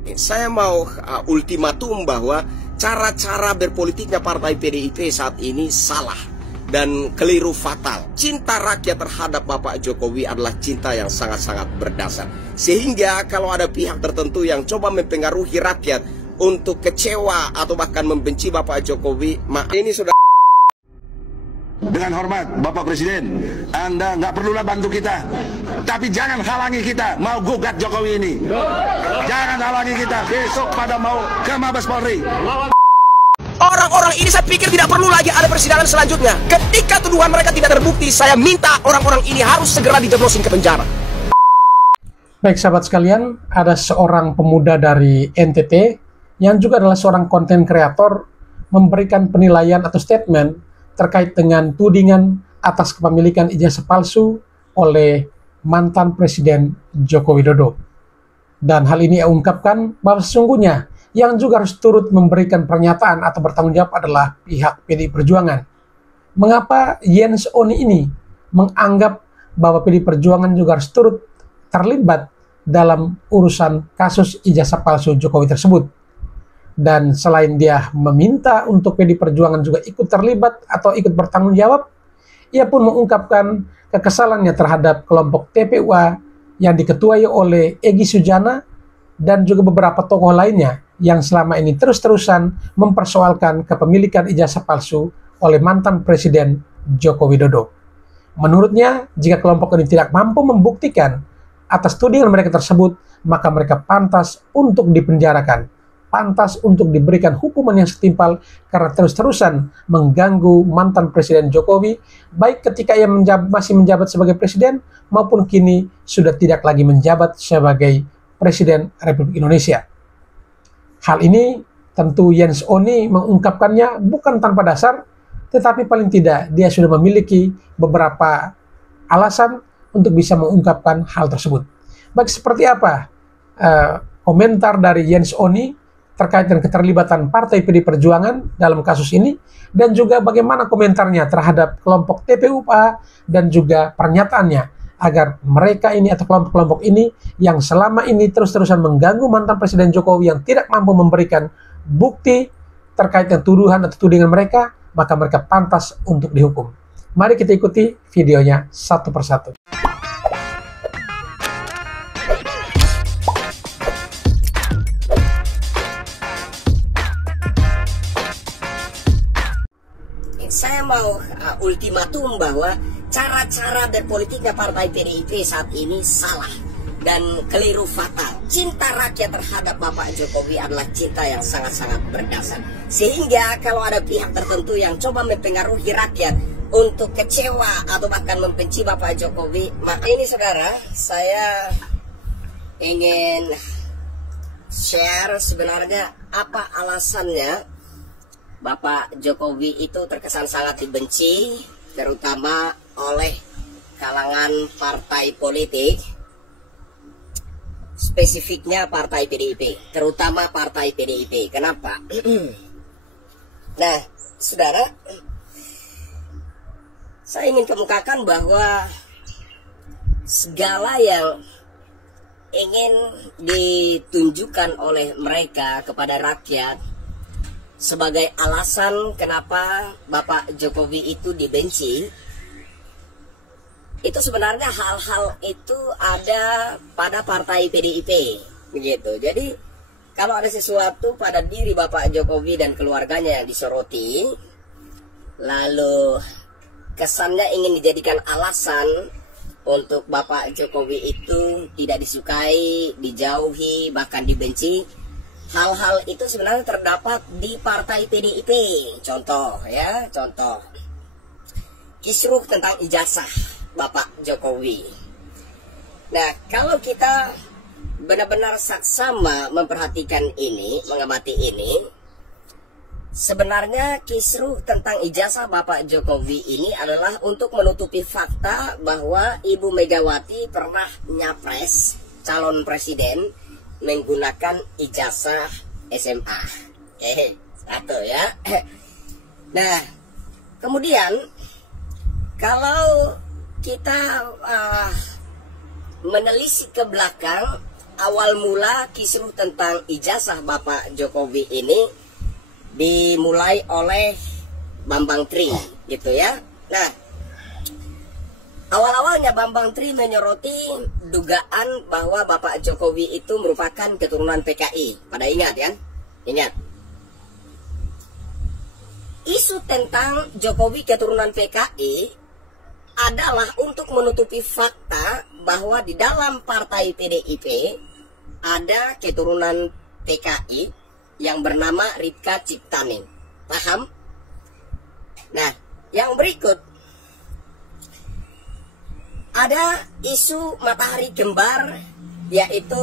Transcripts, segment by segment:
Saya mau ultimatum bahwa cara-cara berpolitiknya Partai PDIP saat ini salah dan keliru fatal. Cinta rakyat terhadap Bapak Jokowi adalah cinta yang sangat-sangat berdasar. Sehingga kalau ada pihak tertentu yang coba mempengaruhi rakyat untuk kecewa atau bahkan membenci Bapak Jokowi, ini sudah. Dengan hormat Bapak Presiden, Anda nggak perlulah bantu kita, tapi jangan halangi kita mau gugat Jokowi ini. Jangan halangi kita besok pada mau ke Mabes Polri. Orang-orang ini saya pikir tidak perlu lagi ada persidangan selanjutnya. Ketika tuduhan mereka tidak terbukti, saya minta orang-orang ini harus segera dijeblosin ke penjara. Baik sahabat sekalian, ada seorang pemuda dari NTT yang juga adalah seorang konten kreator memberikan penilaian atau statement terkait dengan tudingan atas kepemilikan ijazah palsu oleh mantan Presiden Joko Widodo. Dan hal ini ia ungkapkan bahwa sesungguhnya yang juga harus turut memberikan pernyataan atau bertanggung jawab adalah pihak PDI Perjuangan. Mengapa Jens Oni ini menganggap bahwa PDI Perjuangan juga harus turut terlibat dalam urusan kasus ijazah palsu Jokowi tersebut? Dan selain dia meminta untuk PDI Perjuangan juga ikut terlibat atau ikut bertanggung jawab, ia pun mengungkapkan kekesalannya terhadap kelompok TPUA yang diketuai oleh Egy Sujana dan juga beberapa tokoh lainnya yang selama ini terus-terusan mempersoalkan kepemilikan ijazah palsu oleh mantan Presiden Joko Widodo. Menurutnya, jika kelompok ini tidak mampu membuktikan atas tudingan mereka tersebut, maka mereka pantas untuk dipenjarakan. Pantas untuk diberikan hukuman yang setimpal karena terus-terusan mengganggu mantan Presiden Jokowi, baik ketika ia masih menjabat sebagai presiden maupun kini sudah tidak lagi menjabat sebagai Presiden Republik Indonesia. Hal ini tentu Jens Oni mengungkapkannya bukan tanpa dasar, tetapi paling tidak dia sudah memiliki beberapa alasan untuk bisa mengungkapkan hal tersebut. Baik, seperti apa komentar dari Jens Oni terkait dengan keterlibatan Partai PDI Perjuangan dalam kasus ini, dan juga bagaimana komentarnya terhadap kelompok TPUA dan juga pernyataannya agar mereka ini atau kelompok-kelompok ini yang selama ini terus-terusan mengganggu mantan Presiden Jokowi yang tidak mampu memberikan bukti terkait dengan tuduhan atau tudingan mereka, maka mereka pantas untuk dihukum. Mari kita ikuti videonya satu persatu. Saya mau ultimatum bahwa cara-cara berpolitiknya Partai PDIP saat ini salah dan keliru fatal. Cinta rakyat terhadap Bapak Jokowi adalah cinta yang sangat-sangat berdasar. Sehingga kalau ada pihak tertentu yang coba mempengaruhi rakyat untuk kecewa atau bahkan membenci Bapak Jokowi, maka ini saudara, saya ingin share sebenarnya apa alasannya Bapak Jokowi itu terkesan sangat dibenci, terutama oleh kalangan partai politik, spesifiknya Partai PDIP, terutama Partai PDIP. Kenapa? Nah, saudara, saya ingin kemukakan bahwa segala yang ingin ditunjukkan oleh mereka kepada rakyat sebagai alasan kenapa Bapak Jokowi itu dibenci, itu sebenarnya hal-hal itu ada pada Partai PDIP, begitu. Jadi kalau ada sesuatu pada diri Bapak Jokowi dan keluarganya yang disoroti, lalu kesannya ingin dijadikan alasan untuk Bapak Jokowi itu tidak disukai, dijauhi, bahkan dibenci. Hal-hal itu sebenarnya terdapat di Partai PDIP. Contoh ya, contoh kisruh tentang ijazah Bapak Jokowi. Nah, kalau kita benar-benar saksama memperhatikan ini, mengamati ini, sebenarnya kisruh tentang ijazah Bapak Jokowi ini adalah untuk menutupi fakta bahwa Ibu Megawati pernah nyapres calon presiden menggunakan ijazah SMA. Satu ya. Nah, kemudian kalau kita menelisik ke belakang awal mula kisruh tentang ijazah Bapak Jokowi ini dimulai oleh Bambang Tri, gitu ya. Nah, awal-awalnya Bambang Tri menyoroti dugaan bahwa Bapak Jokowi itu merupakan keturunan PKI. Pada ingat kan? Ingat. Isu tentang Jokowi keturunan PKI adalah untuk menutupi fakta bahwa di dalam partai PDIP ada keturunan PKI yang bernama Rika Ciptaning. Paham? Nah, yang berikut ada isu matahari kembar, yaitu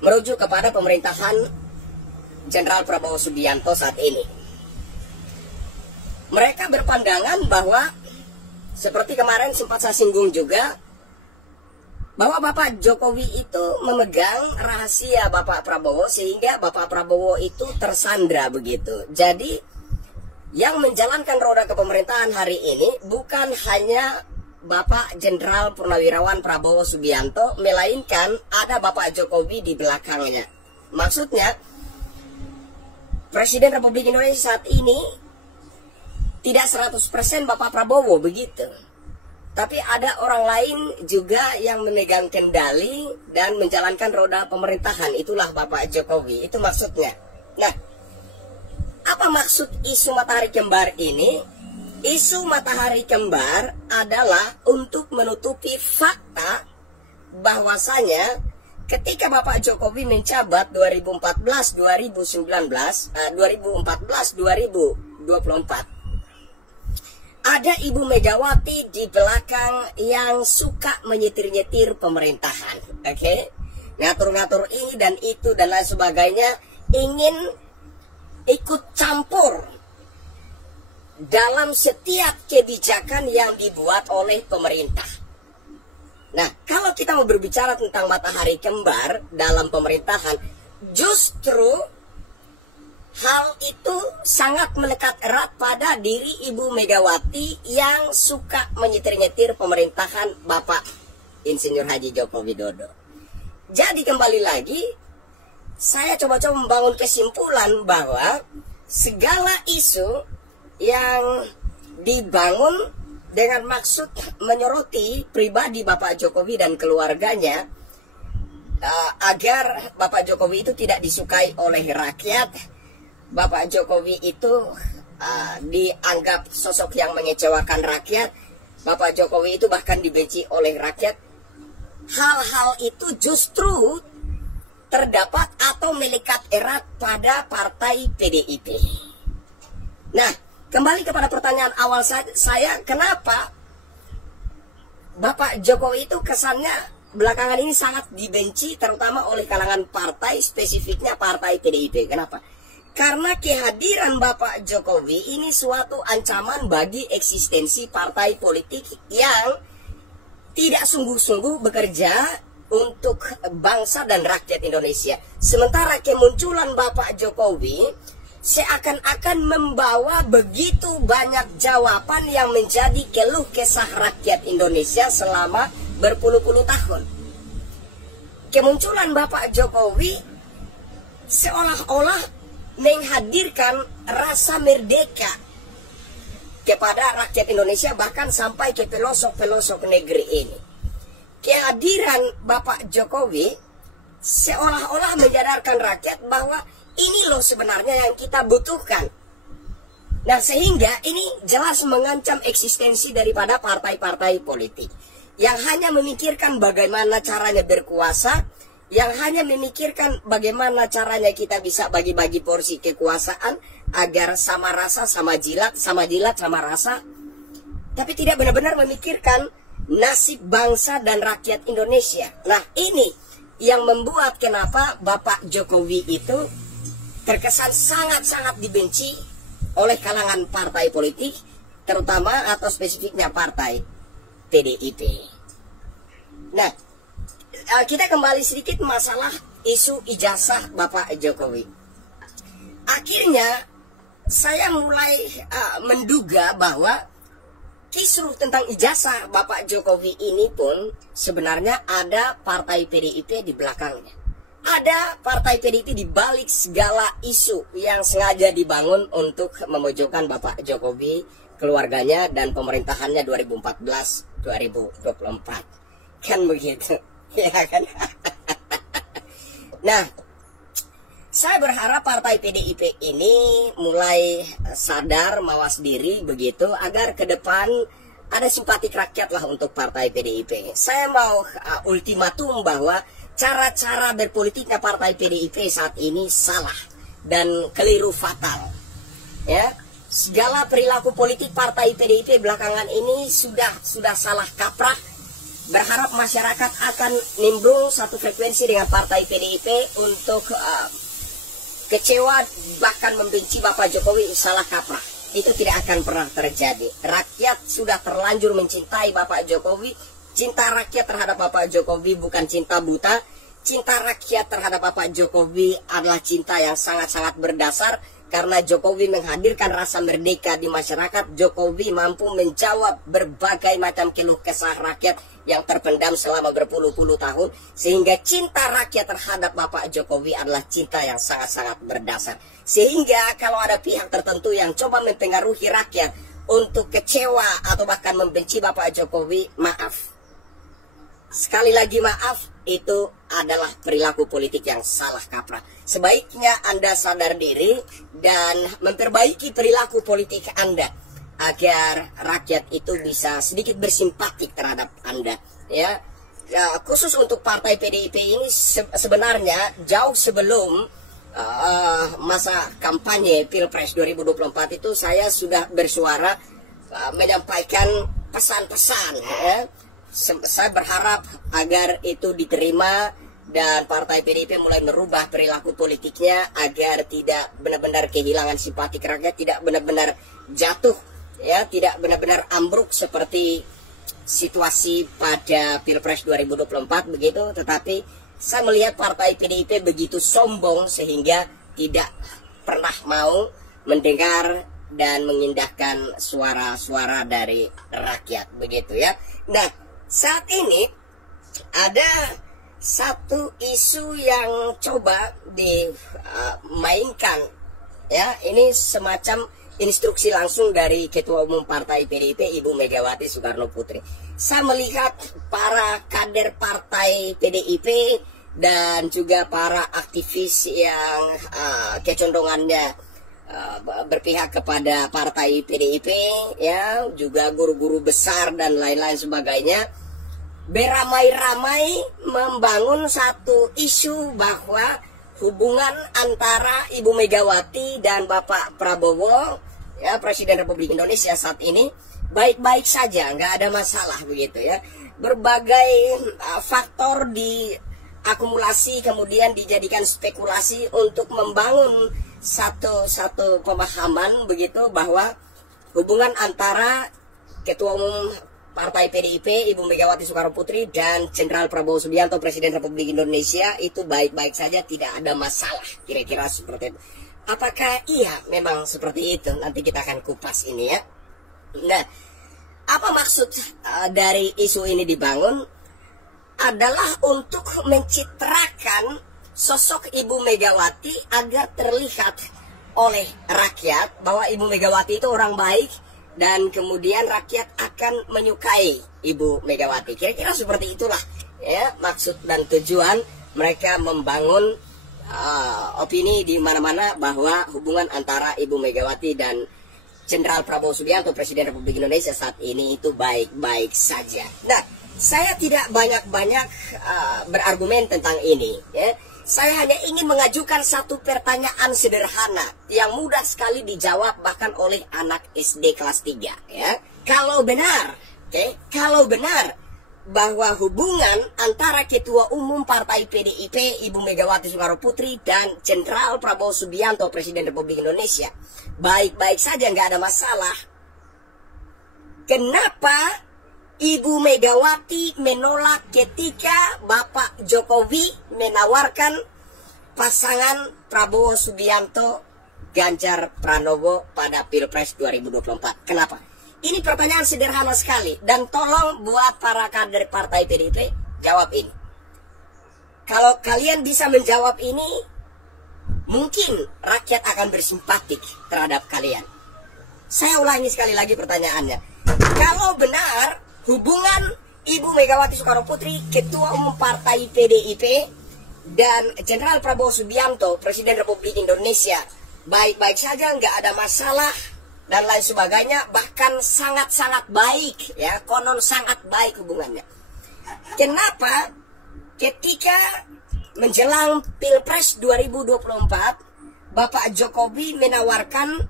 merujuk kepada pemerintahan Jenderal Prabowo Subianto saat ini. Mereka berpandangan bahwa seperti kemarin sempat saya singgung juga, bahwa Bapak Jokowi itu memegang rahasia Bapak Prabowo sehingga Bapak Prabowo itu tersandra begitu. Jadi yang menjalankan roda kepemerintahan hari ini bukan hanya Bapak Jenderal Purnawirawan Prabowo Subianto, melainkan ada Bapak Jokowi di belakangnya. Maksudnya, Presiden Republik Indonesia saat ini tidak 100% Bapak Prabowo begitu. Tapi ada orang lain juga yang memegang kendali dan menjalankan roda pemerintahan. Itulah Bapak Jokowi. Itu maksudnya. Nah, apa maksud isu matahari kembar ini? Isu matahari kembar adalah untuk menutupi fakta bahwasanya ketika Bapak Jokowi menjabat 2014-2024, ada Ibu Megawati di belakang yang suka menyetir-nyetir pemerintahan. Oke? Ngatur-ngatur ini dan itu dan lain sebagainya, ingin ikut campur dalam setiap kebijakan yang dibuat oleh pemerintah. Nah, kalau kita mau berbicara tentang matahari kembar dalam pemerintahan, justru hal itu sangat melekat erat pada diri Ibu Megawati yang suka menyetir-nyetir pemerintahan Bapak Insinyur Haji Joko Widodo. Jadi kembali lagi, saya coba-coba membangun kesimpulan bahwa segala isu yang dibangun dengan maksud menyoroti pribadi Bapak Jokowi dan keluarganya, agar Bapak Jokowi itu tidak disukai oleh rakyat, Bapak Jokowi itu dianggap sosok yang mengecewakan rakyat, Bapak Jokowi itu bahkan dibenci oleh rakyat. Hal-hal itu justru terdapat atau melekat erat pada partai PDIP. Nah, kembali kepada pertanyaan awal saya, kenapa Bapak Jokowi itu kesannya belakangan ini sangat dibenci terutama oleh kalangan partai, spesifiknya partai PDIP. Kenapa? Karena kehadiran Bapak Jokowi ini suatu ancaman bagi eksistensi partai politik yang tidak sungguh-sungguh bekerja untuk bangsa dan rakyat Indonesia. Sementara kemunculan Bapak Jokowi seakan-akan membawa begitu banyak jawaban yang menjadi keluh kesah rakyat Indonesia selama berpuluh-puluh tahun. Kemunculan Bapak Jokowi seolah-olah menghadirkan rasa merdeka kepada rakyat Indonesia, bahkan sampai ke pelosok-pelosok negeri ini. Kehadiran Bapak Jokowi seolah-olah menyadarkan rakyat bahwa ini loh sebenarnya yang kita butuhkan. Nah, sehingga ini jelas mengancam eksistensi daripada partai-partai politik yang hanya memikirkan bagaimana caranya berkuasa, yang hanya memikirkan bagaimana caranya kita bisa bagi-bagi porsi kekuasaan agar sama rasa, sama jilat, sama rasa, tapi tidak benar-benar memikirkan nasib bangsa dan rakyat Indonesia. Nah, ini yang membuat kenapa Bapak Jokowi itu terkesan sangat-sangat dibenci oleh kalangan partai politik, terutama atau spesifiknya partai PDIP. Nah, kita kembali sedikit masalah isu ijazah Bapak Jokowi. Akhirnya saya mulai menduga bahwa kisruh tentang ijazah Bapak Jokowi ini pun sebenarnya ada partai PDIP di belakangnya. Ada partai PDIP di balik segala isu yang sengaja dibangun untuk memojokkan Bapak Jokowi, keluarganya, dan pemerintahannya 2014-2024. Kan begitu, ya kan? Nah, saya berharap partai PDIP ini mulai sadar, mawas diri begitu, agar ke depan ada simpatik rakyat lah untuk partai PDIP. Saya mau ultimatum bahwa cara-cara berpolitiknya partai PDIP saat ini salah dan keliru fatal. Ya, segala perilaku politik partai PDIP belakangan ini sudah salah kaprah. Berharap masyarakat akan nimbrung satu frekuensi dengan partai PDIP untuk kecewa bahkan membenci Bapak Jokowi, salah kaprah. Itu tidak akan pernah terjadi. Rakyat sudah terlanjur mencintai Bapak Jokowi. Cinta rakyat terhadap Bapak Jokowi bukan cinta buta. Cinta rakyat terhadap Bapak Jokowi adalah cinta yang sangat-sangat berdasar. Karena Jokowi menghadirkan rasa merdeka di masyarakat. Jokowi mampu menjawab berbagai macam keluh kesah rakyat yang terpendam selama berpuluh-puluh tahun. Sehingga cinta rakyat terhadap Bapak Jokowi adalah cinta yang sangat-sangat berdasar. Sehingga kalau ada pihak tertentu yang coba mempengaruhi rakyat untuk kecewa atau bahkan membenci Bapak Jokowi, maaf. Sekali lagi maaf, itu adalah perilaku politik yang salah kaprah. Sebaiknya Anda sadar diri dan memperbaiki perilaku politik Anda agar rakyat itu bisa sedikit bersimpatik terhadap Anda. Ya, khusus untuk partai PDIP ini sebenarnya jauh sebelum masa kampanye Pilpres 2024 itu saya sudah bersuara menyampaikan pesan-pesan. Ya. Saya berharap agar itu diterima dan partai PDIP mulai merubah perilaku politiknya agar tidak benar-benar kehilangan simpati rakyat, tidak benar-benar jatuh, ya, tidak benar-benar ambruk seperti situasi pada Pilpres 2024 begitu. Tetapi saya melihat partai PDIP begitu sombong sehingga tidak pernah mau mendengar dan mengindahkan suara-suara dari rakyat begitu ya. Nah, saat ini ada satu isu yang coba dimainkan, ya, ini semacam instruksi langsung dari Ketua Umum Partai PDIP Ibu Megawati Soekarno Putri. Saya melihat para kader Partai PDIP dan juga para aktivis yang kecondongannya berpihak kepada Partai PDIP, ya, juga guru-guru besar dan lain-lain sebagainya, beramai-ramai membangun satu isu bahwa hubungan antara Ibu Megawati dan Bapak Prabowo, ya, Presiden Republik Indonesia saat ini, baik-baik saja, nggak ada masalah begitu ya. Berbagai faktor diakumulasi kemudian dijadikan spekulasi untuk membangun satu pemahaman begitu bahwa hubungan antara Ketua Umum Partai PDIP Ibu Megawati Soekarno Putri dan Jenderal Prabowo Subianto Presiden Republik Indonesia itu baik-baik saja, tidak ada masalah, kira-kira seperti itu. Apakah iya memang seperti itu? Nanti kita akan kupas ini ya. Nah, apa maksud dari isu ini dibangun? Adalah untuk mencitrakan sosok Ibu Megawati agar terlihat oleh rakyat bahwa Ibu Megawati itu orang baik dan kemudian rakyat akan menyukai Ibu Megawati. Kira-kira seperti itulah ya maksud dan tujuan mereka membangun opini di mana-mana bahwa hubungan antara Ibu Megawati dan Jenderal Prabowo Subianto Presiden Republik Indonesia saat ini itu baik-baik saja. Nah, saya tidak banyak-banyak berargumen tentang ini ya. Saya hanya ingin mengajukan satu pertanyaan sederhana yang mudah sekali dijawab bahkan oleh anak SD kelas 3 ya. Kalau benar, kalau benar bahwa hubungan antara Ketua Umum Partai PDIP Ibu Megawati Soekarno Putri dan Jenderal Prabowo Subianto Presiden Republik Indonesia baik-baik saja, nggak ada masalah, kenapa Ibu Megawati menolak ketika Bapak Jokowi menawarkan pasangan Prabowo Subianto Ganjar Pranowo pada Pilpres 2024? Kenapa? Ini pertanyaan sederhana sekali, dan tolong buat para kader partai PDIP jawab ini. Kalau kalian bisa menjawab ini, mungkin rakyat akan bersimpatik terhadap kalian. Saya ulangi sekali lagi pertanyaannya. Kalau benar hubungan Ibu Megawati Soekarno Putri, Ketua Umum Partai PDIP, dan Jenderal Prabowo Subianto, Presiden Republik Indonesia, baik-baik saja, nggak ada masalah, dan lain sebagainya, bahkan sangat-sangat baik, ya, konon sangat baik hubungannya. Kenapa ketika menjelang Pilpres 2024, Bapak Jokowi menawarkan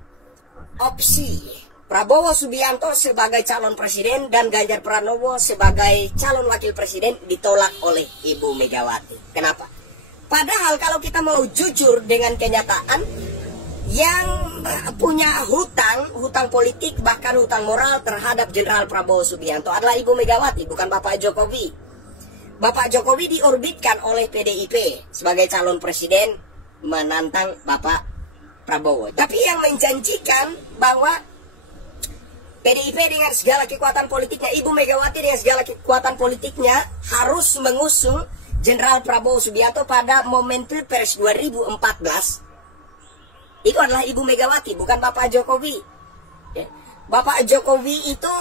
opsi Prabowo Subianto sebagai calon presiden dan Ganjar Pranowo sebagai calon wakil presiden ditolak oleh Ibu Megawati? Kenapa? Padahal kalau kita mau jujur dengan kenyataan, yang punya hutang politik, bahkan hutang moral terhadap Jenderal Prabowo Subianto adalah Ibu Megawati, bukan Bapak Jokowi. Bapak Jokowi diorbitkan oleh PDIP sebagai calon presiden menantang Bapak Prabowo. Tapi yang menjanjikan bahwa PDIP dengan segala kekuatan politiknya, Ibu Megawati dengan segala kekuatan politiknya harus mengusung Jenderal Prabowo Subianto pada momen Pilpres 2014. Itu adalah Ibu Megawati, bukan Bapak Jokowi. Bapak Jokowi itu,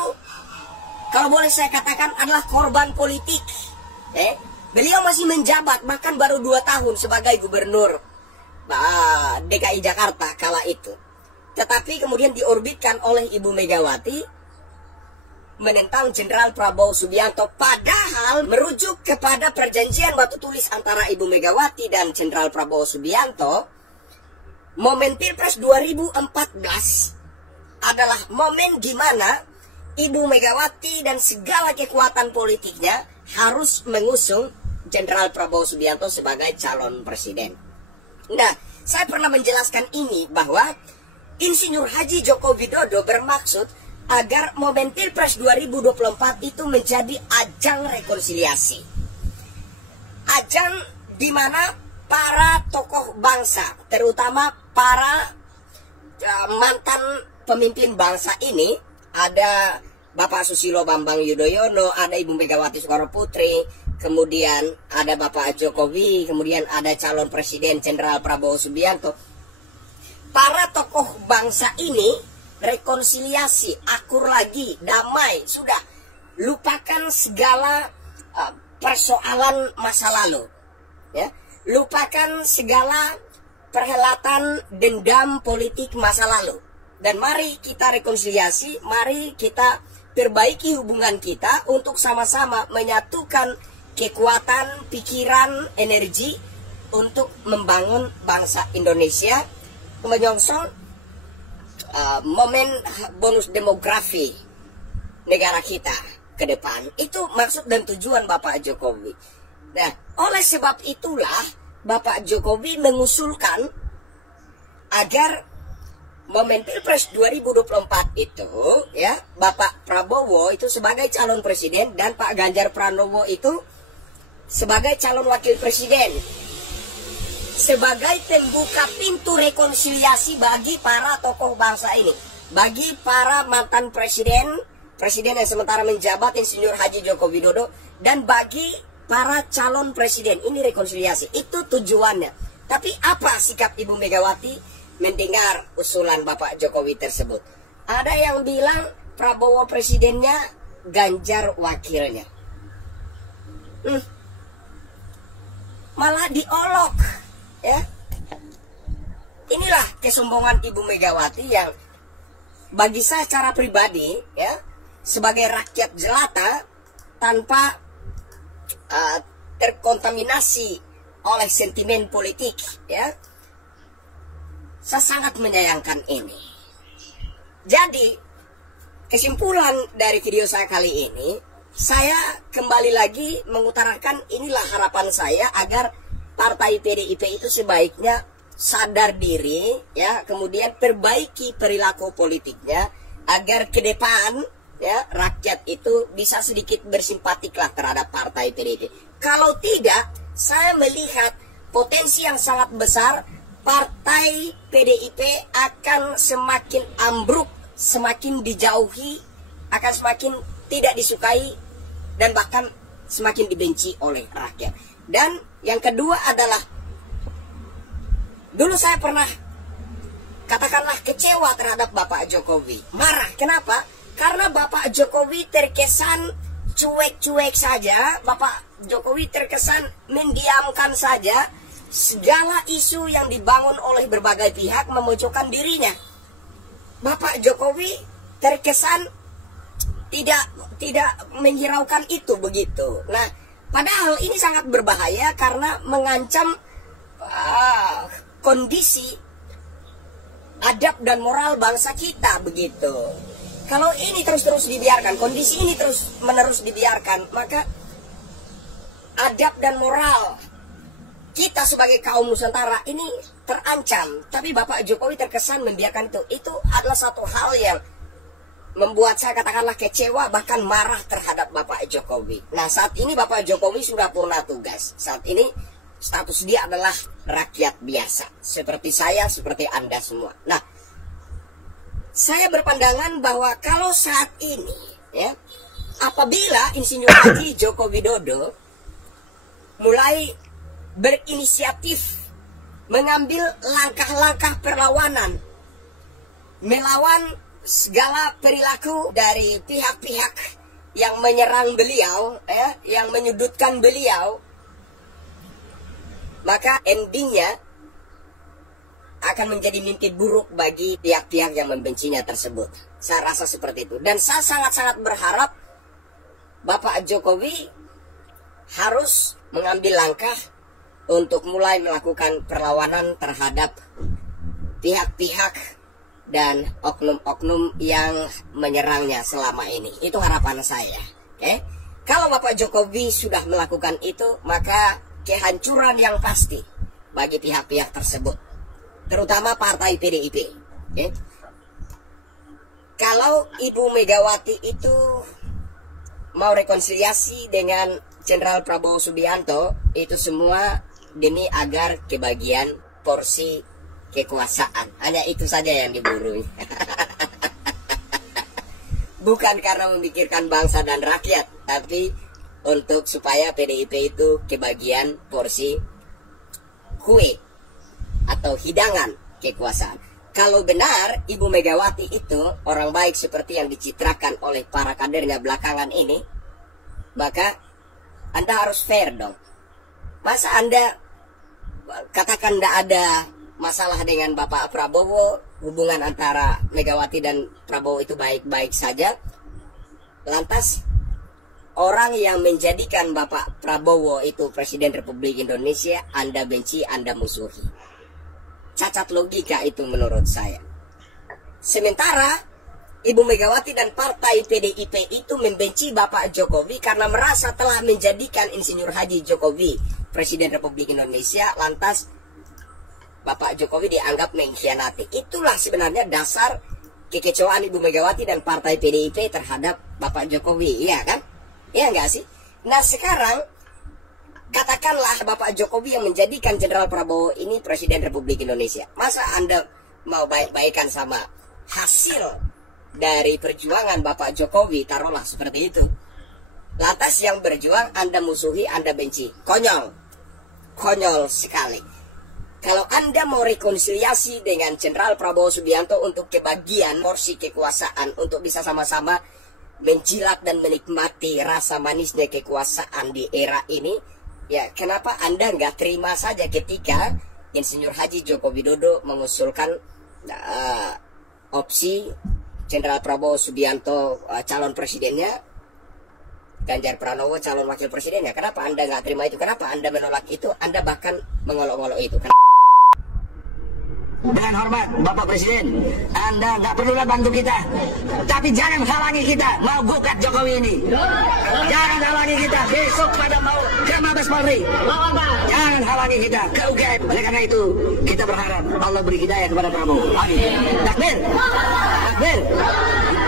kalau boleh saya katakan, adalah korban politik. Beliau masih menjabat, bahkan baru 2 tahun sebagai gubernur DKI Jakarta kala itu. Tetapi kemudian diorbitkan oleh Ibu Megawati menentang Jenderal Prabowo Subianto, padahal merujuk kepada perjanjian batu tulis antara Ibu Megawati dan Jenderal Prabowo Subianto, momen Pilpres 2014 adalah momen di mana Ibu Megawati dan segala kekuatan politiknya harus mengusung Jenderal Prabowo Subianto sebagai calon presiden. Nah, saya pernah menjelaskan ini bahwa Insinyur Haji Joko Widodo bermaksud agar momen Pilpres 2024 itu menjadi ajang rekonsiliasi. Ajang di mana para tokoh bangsa, terutama para mantan pemimpin bangsa ini, ada Bapak Susilo Bambang Yudhoyono, ada Ibu Megawati Soekarno Putri, kemudian ada Bapak Jokowi, kemudian ada calon presiden Jenderal Prabowo Subianto. Para tokoh bangsa ini rekonsiliasi, akur lagi, damai, sudah lupakan segala persoalan masa lalu, ya, lupakan segala perhelatan dendam politik masa lalu, dan mari kita rekonsiliasi, mari kita perbaiki hubungan kita untuk sama-sama menyatukan kekuatan, pikiran, energi untuk membangun bangsa Indonesia, menyongsong momen bonus demografi negara kita ke depan. Itu maksud dan tujuan Bapak Jokowi. Nah, oleh sebab itulah Bapak Jokowi mengusulkan agar momen Pilpres 2024 itu, ya, Bapak Prabowo itu sebagai calon presiden dan Pak Ganjar Pranowo itu sebagai calon wakil presiden, sebagai pembuka pintu rekonsiliasi bagi para tokoh bangsa ini, bagi para mantan presiden yang sementara menjabat, Insinyur Haji Joko Widodo, dan bagi para calon presiden. Ini rekonsiliasi, itu tujuannya. Tapi apa sikap Ibu Megawati mendengar usulan Bapak Jokowi tersebut? Ada yang bilang Prabowo presidennya, Ganjar wakilnya. Malah diolok, ya. Inilah kesombongan Ibu Megawati yang bagi saya secara pribadi, ya, sebagai rakyat jelata tanpa terkontaminasi oleh sentimen politik, ya, saya sangat menyayangkan ini. Jadi kesimpulan dari video saya kali ini, saya kembali lagi mengutarakan inilah harapan saya agar Partai PDIP itu sebaiknya sadar diri, ya, kemudian perbaiki perilaku politiknya agar ke depan, ya, rakyat itu bisa sedikit bersimpatiklah terhadap Partai PDIP. Kalau tidak, saya melihat potensi yang sangat besar Partai PDIP akan semakin ambruk, semakin dijauhi akan semakin tidak disukai dan bahkan semakin dibenci oleh rakyat. Dan yang kedua adalah, dulu saya pernah katakanlah kecewa terhadap Bapak Jokowi, marah. Kenapa? Karena Bapak Jokowi terkesan cuek-cuek saja. Bapak Jokowi terkesan mendiamkan saja segala isu yang dibangun oleh berbagai pihak memojokkan dirinya. Bapak Jokowi terkesan tidak menghiraukan itu begitu. Nah, padahal ini sangat berbahaya karena mengancam kondisi adab dan moral bangsa kita begitu. Kalau ini terus-terus dibiarkan, kondisi ini terus-menerus dibiarkan, maka adab dan moral kita sebagai kaum Nusantara ini terancam. Tapi Bapak Jokowi terkesan membiarkan itu. Itu adalah satu hal yang membuat saya katakanlah kecewa, bahkan marah terhadap Bapak Jokowi. Nah, saat ini Bapak Jokowi sudah purna tugas. Saat ini status dia adalah rakyat biasa, seperti saya, seperti Anda semua. Nah, saya berpandangan bahwa kalau saat ini, ya, apabila Insinyur Haji Joko Widodo mulai berinisiatif mengambil langkah-langkah perlawanan, melawan segala perilaku dari pihak-pihak yang menyerang beliau, ya, yang menyudutkan beliau, maka endingnya akan menjadi mimpi buruk bagi pihak-pihak yang membencinya tersebut. Saya rasa seperti itu. Dan saya sangat-sangat berharap Bapak Jokowi harus mengambil langkah untuk mulai melakukan perlawanan terhadap pihak-pihak dan oknum-oknum yang menyerangnya selama ini. Itu harapan saya. Oke? Kalau Bapak Jokowi sudah melakukan itu, maka kehancuran yang pasti bagi pihak-pihak tersebut, terutama partai PDIP. Oke? Kalau Ibu Megawati itu mau rekonsiliasi dengan Jenderal Prabowo Subianto, itu semua demi agar kebagian porsi kekuasaan. Hanya itu saja yang diburu. Bukan karena memikirkan bangsa dan rakyat, tapi untuk supaya PDIP itu kebagian porsi kue atau hidangan kekuasaan. Kalau benar Ibu Megawati itu orang baik seperti yang dicitrakan oleh para kadernya belakangan ini, maka Anda harus fair dong. Masa Anda katakan tidak ada masalah dengan Bapak Prabowo, hubungan antara Megawati dan Prabowo itu baik-baik saja, lantas orang yang menjadikan Bapak Prabowo itu Presiden Republik Indonesia Anda benci, Anda musuhi. Cacat logika itu menurut saya. Sementara Ibu Megawati dan partai PDIP itu membenci Bapak Jokowi karena merasa telah menjadikan Insinyur Haji Jokowi Presiden Republik Indonesia, lantas Bapak Jokowi dianggap mengkhianati. Itulah sebenarnya dasar kekecewaan Ibu Megawati dan partai PDIP terhadap Bapak Jokowi, iya kan? Iya enggak sih? Nah, sekarang katakanlah Bapak Jokowi yang menjadikan Jenderal Prabowo ini Presiden Republik Indonesia. Masa Anda mau baik-baikan sama hasil dari perjuangan Bapak Jokowi, taruhlah seperti itu. Lantas yang berjuang Anda musuhi, Anda benci. Konyol. Konyol sekali. Kalau Anda mau rekonsiliasi dengan Jenderal Prabowo Subianto untuk kebagian porsi kekuasaan, untuk bisa sama-sama menjilat dan menikmati rasa manisnya kekuasaan di era ini, ya kenapa Anda nggak terima saja ketika Insinyur Haji Joko Widodo mengusulkan opsi Jenderal Prabowo Subianto calon presidennya, Ganjar Pranowo calon wakil presidennya. Kenapa Anda nggak terima itu? Kenapa Anda menolak itu? Anda bahkan mengolok-olok itu. Dengan hormat Bapak Presiden, Anda nggak perlulah bantu kita, tapi jangan halangi kita mau gugat Jokowi ini. Jangan halangi kita besok pada mau ke Mabes Polri. Jangan halangi kita ke UGM. Oleh karena itu kita berharap Allah beri hidayah kepada Prabowo. Amin. Takbir. Takbir.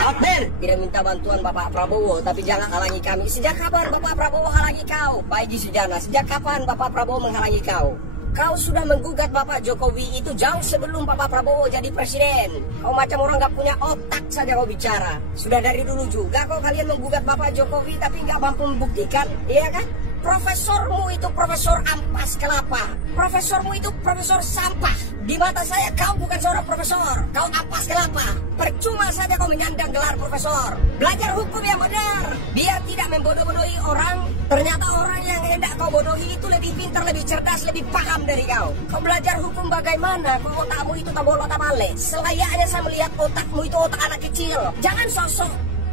Takbir. Tidak minta bantuan Bapak Prabowo, tapi jangan halangi kami. Sejak kapan Bapak Prabowo halangi kau? Pak Haji Sujana, sejak kapan Bapak Prabowo menghalangi kau? Kau sudah menggugat Bapak Jokowi itu jauh sebelum Bapak Prabowo jadi presiden. Kau macam orang nggak punya otak saja kau bicara. Sudah dari dulu juga kau kalian menggugat Bapak Jokowi tapi nggak mampu membuktikan, iya kan? Profesormu itu profesor ampas kelapa. Profesormu itu profesor sampah. Di mata saya kau bukan seorang profesor. Kau ampas kelapa. Percuma saja kau menyandang gelar profesor. Belajar hukum yang benar. Biar tidak membodoh-bodohi orang. Ternyata orang yang hendak kau bodohi itu lebih pintar, lebih cerdas, lebih paham dari kau. Kau belajar hukum bagaimana? Kau otakmu itu tak boleh tak balik. Selayaknya saya melihat otakmu itu otak anak kecil. Jangan sosok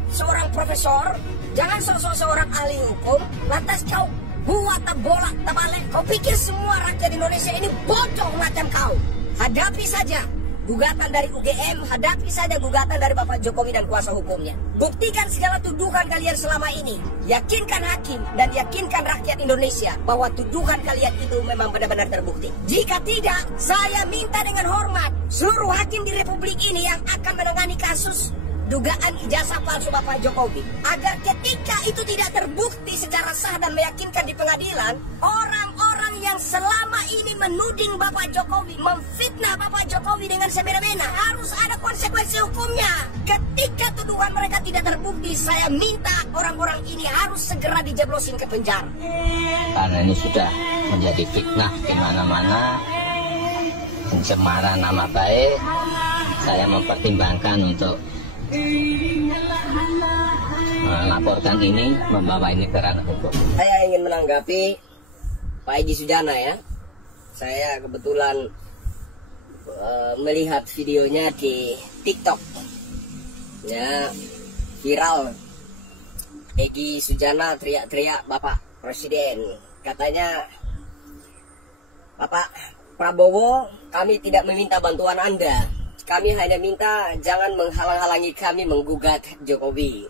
seorang profesor. Jangan sosok seorang ahli hukum. Lantas kau buat tak bola tak balik. Kau pikir semua rakyat Indonesia ini bodoh macam kau? Hadapi saja gugatan dari UGM, hadapi saja gugatan dari Bapak Jokowi dan kuasa hukumnya. Buktikan segala tuduhan kalian selama ini. Yakinkan hakim dan yakinkan rakyat Indonesia bahwa tuduhan kalian itu memang benar-benar terbukti. Jika tidak, saya minta dengan hormat seluruh hakim di Republik ini yang akan menangani kasus dugaan ijazah palsu Bapak Jokowi, agar ketika itu tidak terbukti secara sah dan meyakinkan di pengadilan, orang-orang yang selama ini menuding Bapak Jokowi, memfitnah Bapak Jokowi dengan semena-mena, harus ada konsekuensi hukumnya. Ketika tuduhan mereka tidak terbukti, saya minta orang-orang ini harus segera dijeblosin ke penjara. Karena ini sudah menjadi fitnah di mana-mana, pencemaran nama baik, saya mempertimbangkan untuk melaporkan ini, membawa ini ke ranah hukum. Saya ingin menanggapi Pak Egy Sujana ya. Saya kebetulan melihat videonya di TikTok. Ya, viral. Egy Sujana teriak-teriak Bapak Presiden. Katanya, Bapak Prabowo, kami tidak meminta bantuan Anda. Kami hanya minta jangan menghalang-halangi kami menggugat Jokowi.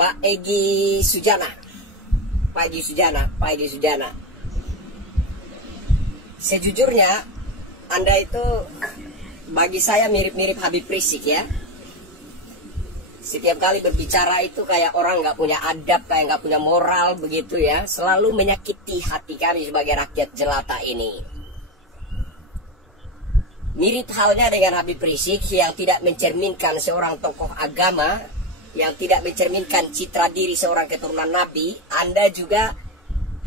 Pak Egy Sujana. Sejujurnya, Anda itu bagi saya mirip-mirip Habib Rizik ya. Setiap kali berbicara itu kayak orang nggak punya adab, kayak nggak punya moral begitu ya. Selalu menyakiti hati kami sebagai rakyat jelata ini. Mirip halnya dengan Habib Rizik yang tidak mencerminkan seorang tokoh agama, yang tidak mencerminkan citra diri seorang keturunan Nabi. Anda juga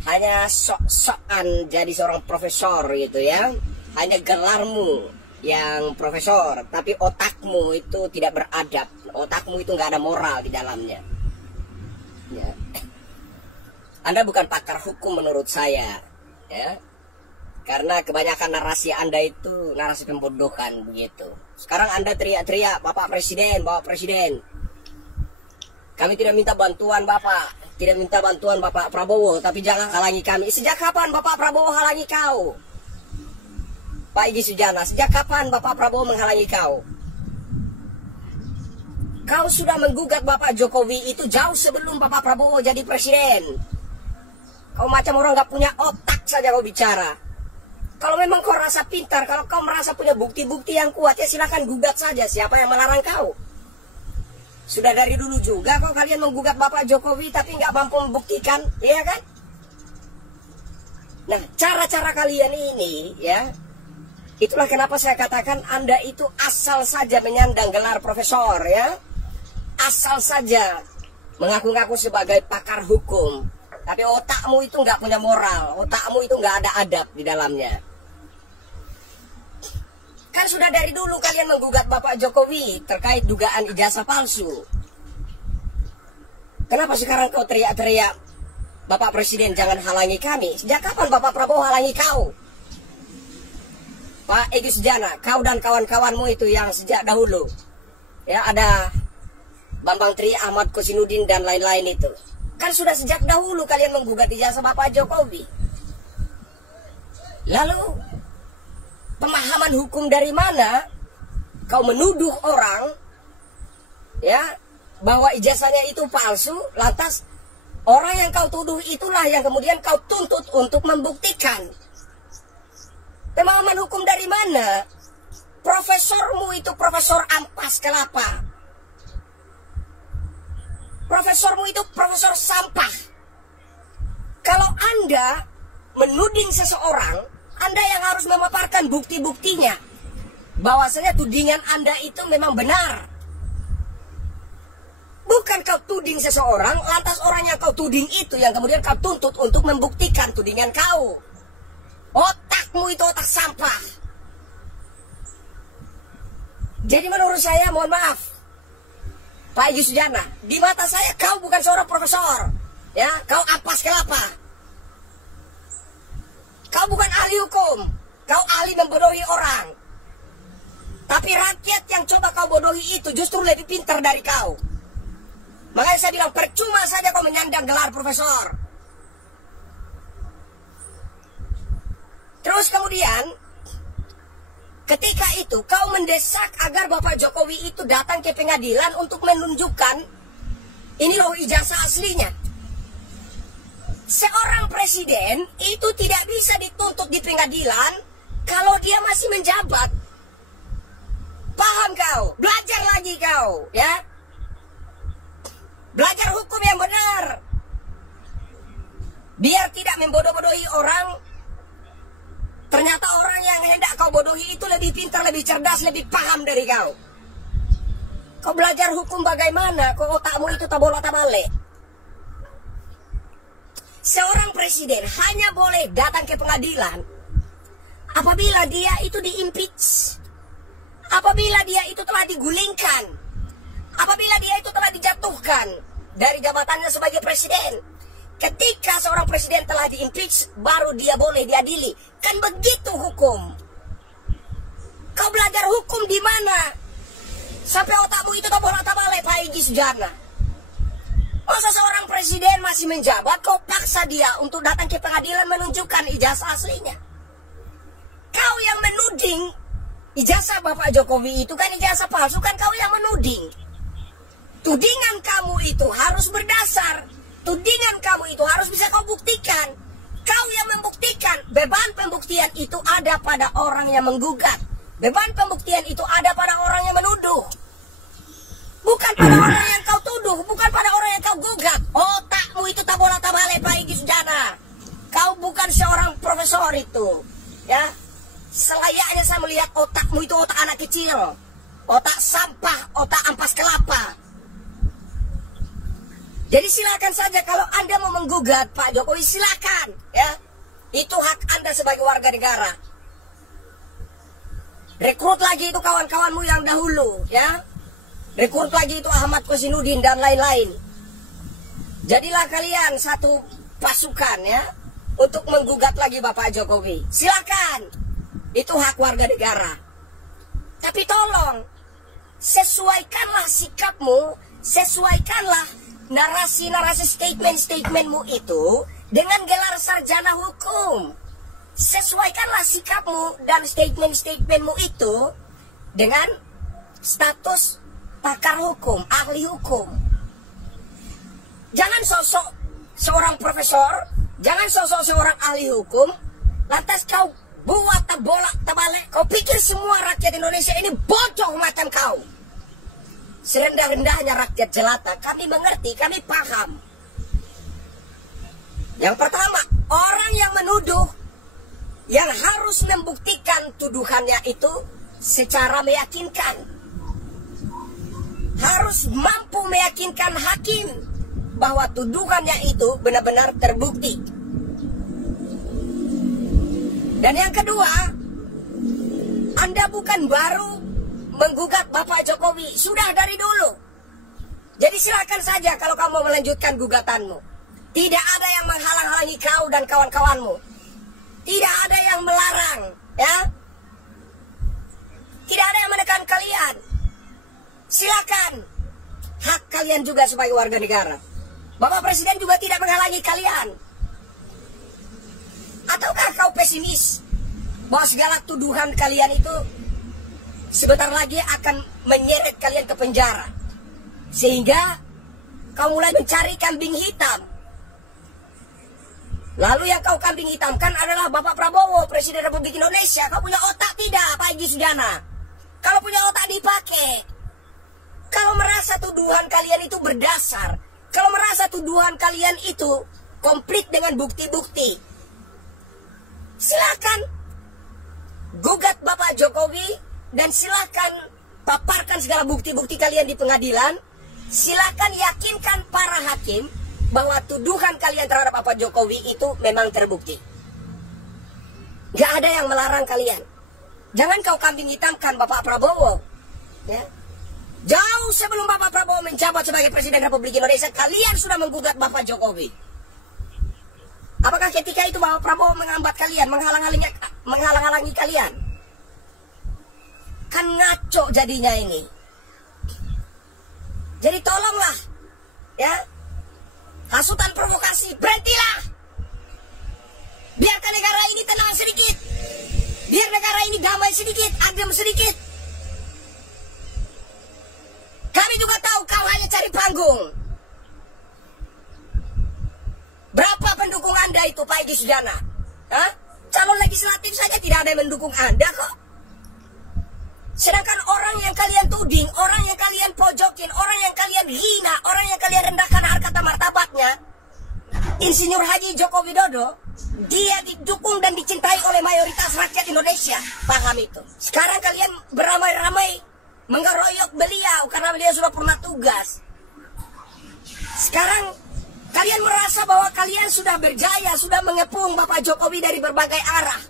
hanya sok-sokan jadi seorang profesor gitu ya. Hanya gelarmu yang profesor, tapi otakmu itu tidak beradab. Otakmu itu nggak ada moral di dalamnya. Ya. Anda bukan pakar hukum menurut saya, ya. Karena kebanyakan narasi Anda itu narasi pembodohan begitu. Sekarang Anda teriak-teriak, Bapak Presiden, Bapak Presiden. Kami tidak minta bantuan Bapak, tidak minta bantuan Bapak Prabowo, tapi jangan halangi kami. Sejak kapan Bapak Prabowo halangi kau? Pak Egy Sujana, sejak kapan Bapak Prabowo menghalangi kau? Kau sudah menggugat Bapak Jokowi itu jauh sebelum Bapak Prabowo jadi presiden. Kau macam orang nggak punya otak saja kau bicara. Kalau memang kau rasa pintar, kalau kau merasa punya bukti-bukti yang kuat, ya silakan gugat saja. Siapa yang melarang kau? Sudah dari dulu juga kau kalian menggugat Bapak Jokowi tapi nggak mampu membuktikan, iya kan? Nah, cara-cara kalian ini, ya, itulah kenapa saya katakan Anda itu asal saja menyandang gelar profesor, ya, asal saja mengaku-ngaku sebagai pakar hukum, tapi otakmu itu nggak punya moral, otakmu itu nggak ada adab di dalamnya. Kan sudah dari dulu kalian menggugat Bapak Jokowi terkait dugaan ijazah palsu. Kenapa sekarang kau teriak-teriak, Bapak Presiden jangan halangi kami? Sejak kapan Bapak Prabowo halangi kau? Pak Egy Sujana, kau dan kawan-kawanmu itu yang sejak dahulu, ya, ada Bambang Tri, Ahmad Kosinudin dan lain-lain itu. Kan sudah sejak dahulu kalian menggugat ijazah Bapak Jokowi. Lalu pemahaman hukum dari mana kau menuduh orang, ya, bahwa ijazahnya itu palsu, lantas orang yang kau tuduh itulah yang kemudian kau tuntut untuk membuktikan. Pemahaman hukum dari mana? Profesormu itu profesor ampas kelapa. Profesormu itu profesor sampah. Kalau Anda menuding seseorang, Anda yang harus memaparkan bukti-buktinya. Bahwasanya tudingan Anda itu memang benar. Bukan kau tuding seseorang, lantas orang yang kau tuding itu yang kemudian kau tuntut untuk membuktikan tudingan kau. Otakmu itu otak sampah. Jadi menurut saya, mohon maaf, Pak Egy Sujana, di mata saya kau bukan seorang profesor. Ya, kau ampas kelapa. Kau bukan ahli hukum. Kau ahli membodohi orang. Tapi rakyat yang coba kau bodohi itu justru lebih pintar dari kau. Makanya saya bilang percuma saja kau menyandang gelar profesor. Terus kemudian ketika itu kau mendesak agar Bapak Jokowi itu datang ke pengadilan untuk menunjukkan ini loh ijazah aslinya. Seorang presiden itu tidak bisa dituntut di pengadilan kalau dia masih menjabat. Paham kau? Belajar lagi kau, ya. Belajar hukum yang benar. Biar tidak membodoh-bodohi orang. Ternyata orang yang hendak kau bodohi itu lebih pintar, lebih cerdas, lebih paham dari kau. Kau belajar hukum bagaimana? Kau otakmu itu tabola tabale. Seorang presiden hanya boleh datang ke pengadilan apabila dia itu diimpeach, apabila dia itu telah digulingkan, apabila dia itu telah dijatuhkan dari jabatannya sebagai presiden. Ketika seorang presiden telah diimpeach, baru dia boleh diadili. Kan begitu hukum. Kau belajar hukum di mana? Sampai otakmu itu tabola-tabale, Pak Egy Sujana. Masa seorang presiden masih menjabat, kau paksa dia untuk datang ke pengadilan menunjukkan ijazah aslinya. Kau yang menuding ijazah Bapak Jokowi itu kan ijazah palsu, kan kau yang menuding. Tudingan kamu itu harus berdasar. Tudingan kamu itu harus bisa kau buktikan. Kau yang membuktikan. Beban pembuktian itu ada pada orang yang menggugat. Beban pembuktian itu ada pada orang yang menuduh. Bukan pada orang yang kau tuduh, bukan pada orang yang kau gugat. Otakmu itu tabola tabale, Pak Egy Sujana. Kau bukan seorang profesor itu, ya. Selayaknya saya melihat otakmu itu otak anak kecil, otak sampah, otak ampas kelapa. Jadi silakan saja kalau Anda mau menggugat Pak Jokowi, silakan, ya. Itu hak Anda sebagai warga negara. Rekrut lagi itu kawan-kawanmu yang dahulu, ya. Rekrut lagi itu Ahmad Kosinudin dan lain-lain. Jadilah kalian satu pasukan, ya, untuk menggugat lagi Bapak Jokowi. Silakan. Itu hak warga negara. Tapi tolong sesuaikanlah sikapmu, sesuaikanlah narasi-narasi statement-statementmu itu dengan gelar sarjana hukum. Sesuaikanlah sikapmu dan statement-statementmu itu dengan status pakar hukum, ahli hukum. Jangan sosok seorang profesor, jangan sosok seorang ahli hukum, lantas kau buat tabola tabale, kau pikir semua rakyat Indonesia ini bodoh macam kau. Serendah-rendahnya rakyat jelata, kami mengerti, kami paham. Yang pertama, orang yang menuduh yang harus membuktikan tuduhannya itu secara meyakinkan. Harus mampu meyakinkan hakim bahwa tuduhannya itu benar-benar terbukti. Dan yang kedua, Anda bukan baru menggugat Bapak Jokowi, sudah dari dulu. Jadi silakan saja kalau kamu mau melanjutkan gugatanmu. Tidak ada yang menghalang-halangi kau dan kawan-kawanmu. Tidak ada yang melarang, ya. Tidak ada yang menekan kalian. Silakan. Hak kalian juga sebagai warga negara. Bapak Presiden juga tidak menghalangi kalian. Ataukah kau pesimis bahwa segala tuduhan kalian itu sebentar lagi akan menyeret kalian ke penjara, sehingga kau mulai mencari kambing hitam? Lalu yang kau kambing hitamkan adalah Bapak Prabowo, Presiden Republik Indonesia. Kau punya otak tidak, Pak Egy Sujana? Kalau punya otak dipakai. Kalau merasa tuduhan kalian itu berdasar, kalau merasa tuduhan kalian itu komplit dengan bukti-bukti, silakan gugat Bapak Jokowi dan silakan paparkan segala bukti-bukti kalian di pengadilan. Silakan yakinkan para hakim bahwa tuduhan kalian terhadap Bapak Jokowi itu memang terbukti. Gak ada yang melarang kalian. Jangan kau kambing hitamkan Bapak Prabowo. Ya. Jauh sebelum Bapak Prabowo menjabat sebagai Presiden Republik Indonesia, kalian sudah menggugat Bapak Jokowi. Apakah ketika itu Bapak Prabowo menghambat kalian, menghalang-halangi kalian? Kan ngaco jadinya ini. Jadi tolonglah, ya, hasutan provokasi, berhentilah. Biarkan negara ini tenang sedikit. Biar negara ini damai sedikit, adem sedikit. Kami juga tahu kau hanya cari panggung. Berapa pendukung Anda itu, Pak Egy Sujana? Hah? Calon legislatif saja tidak ada yang mendukung Anda kok. Sedangkan orang yang kalian tuding, orang yang kalian pojokin, orang yang kalian hina, orang yang kalian rendahkan harkat martabatnya, Insinyur Haji Joko Widodo, dia didukung dan dicintai oleh mayoritas rakyat Indonesia. Paham itu. Sekarang kalian beramai-ramai mengeroyok beliau karena beliau sudah pernah tugas. Sekarang kalian merasa bahwa kalian sudah berjaya, sudah mengepung Bapak Jokowi dari berbagai arah.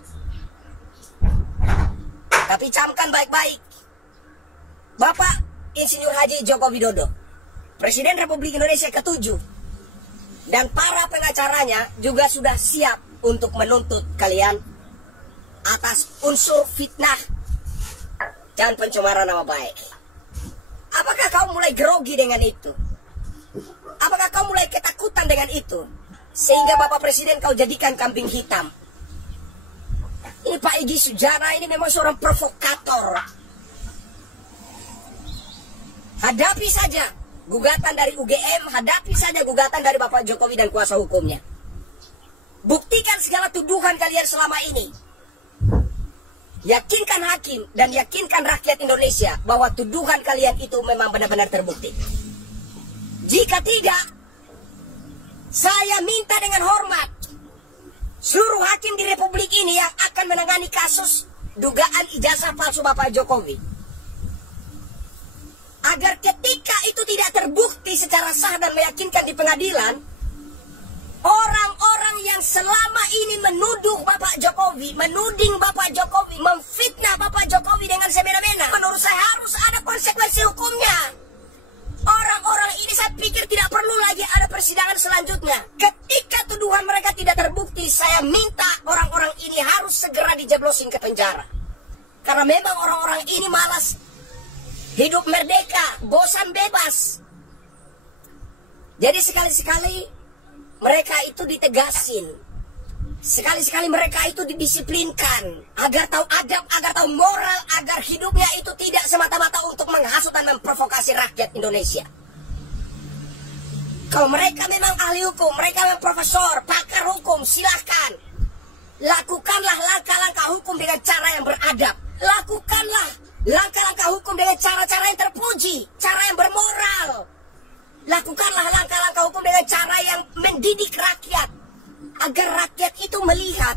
Tapi camkan baik-baik. Bapak Insinyur Haji Joko Widodo, Presiden Republik Indonesia ke-7, dan para pengacaranya juga sudah siap untuk menuntut kalian atas unsur fitnah dan pencemaran nama baik. Apakah kau mulai grogi dengan itu? Apakah kau mulai ketakutan dengan itu? Sehingga Bapak Presiden kau jadikan kambing hitam. Ini Pak Egy Sujana ini memang seorang provokator. Hadapi saja gugatan dari UGM, hadapi saja gugatan dari Bapak Jokowi dan kuasa hukumnya. Buktikan segala tuduhan kalian selama ini. Yakinkan hakim dan yakinkan rakyat Indonesia bahwa tuduhan kalian itu memang benar-benar terbukti. Jika tidak, saya minta dengan hormat seluruh hakim di Republik ini yang akan menangani kasus dugaan ijazah palsu Bapak Jokowi, agar ketika itu tidak terbukti secara sah dan meyakinkan di pengadilan, orang-orang yang selama ini menuduh Bapak Jokowi, menuding Bapak Jokowi, memfitnah Bapak Jokowi dengan semena-mena, menurut saya harus ada konsekuensi hukumnya. Orang-orang ini saya pikir tidak perlu lagi ada persidangan selanjutnya. Ketika tuduhan mereka tidak terbukti, saya minta orang-orang ini harus segera dijeblosin ke penjara. Karena memang orang-orang ini malas hidup merdeka, bosan bebas. Jadi sekali-sekali mereka itu ditegasin. Sekali-sekali mereka itu didisiplinkan. Agar tahu adab, agar tahu moral, agar hidupnya itu tidak semata-mata untuk menghasut dan memprovokasi rakyat Indonesia. Kalau mereka memang ahli hukum, mereka memang profesor, pakar hukum, silahkan. Lakukanlah langkah-langkah hukum dengan cara yang beradab. Lakukanlah langkah-langkah hukum dengan cara-cara yang terpuji, cara yang bermoral. Lakukanlah langkah-langkah hukum dengan cara yang mendidik rakyat, agar rakyat itu melihat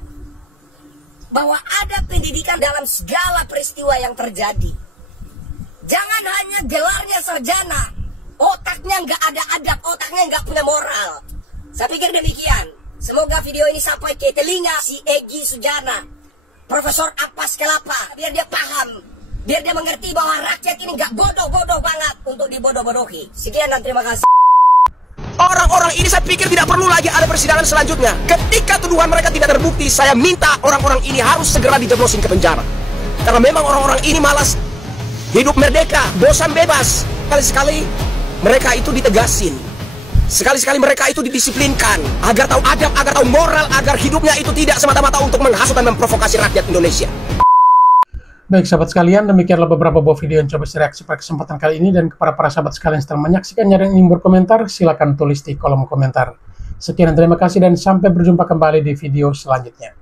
bahwa ada pendidikan dalam segala peristiwa yang terjadi. Jangan hanya gelarnya sarjana, otaknya nggak ada adab, otaknya nggak punya moral. Saya pikir demikian. Semoga video ini sampai ke telinga si Egy Sujana, Profesor Ampas Kelapa, biar dia paham, biar dia mengerti bahwa rakyat ini nggak bodoh-bodoh banget untuk dibodoh-bodohi. Sekian dan terima kasih. Orang-orang ini saya pikir tidak perlu lagi ada persidangan selanjutnya. Ketika tuduhan mereka tidak terbukti, saya minta orang-orang ini harus segera dijeblosin ke penjara. Karena memang orang-orang ini malas hidup merdeka, bosan bebas. Sekali-sekali mereka itu ditegasin. Sekali-sekali mereka itu didisiplinkan. Agar tahu adab, agar tahu moral, agar hidupnya itu tidak semata-mata untuk menghasut dan memprovokasi rakyat Indonesia. Baik sahabat sekalian, demikianlah beberapa buah video yang coba saya reaksi pada kesempatan kali ini, dan kepada para sahabat sekalian setelah menyaksikannya dan ingin berkomentar, silakan tulis di kolom komentar. Sekian dan terima kasih dan sampai berjumpa kembali di video selanjutnya.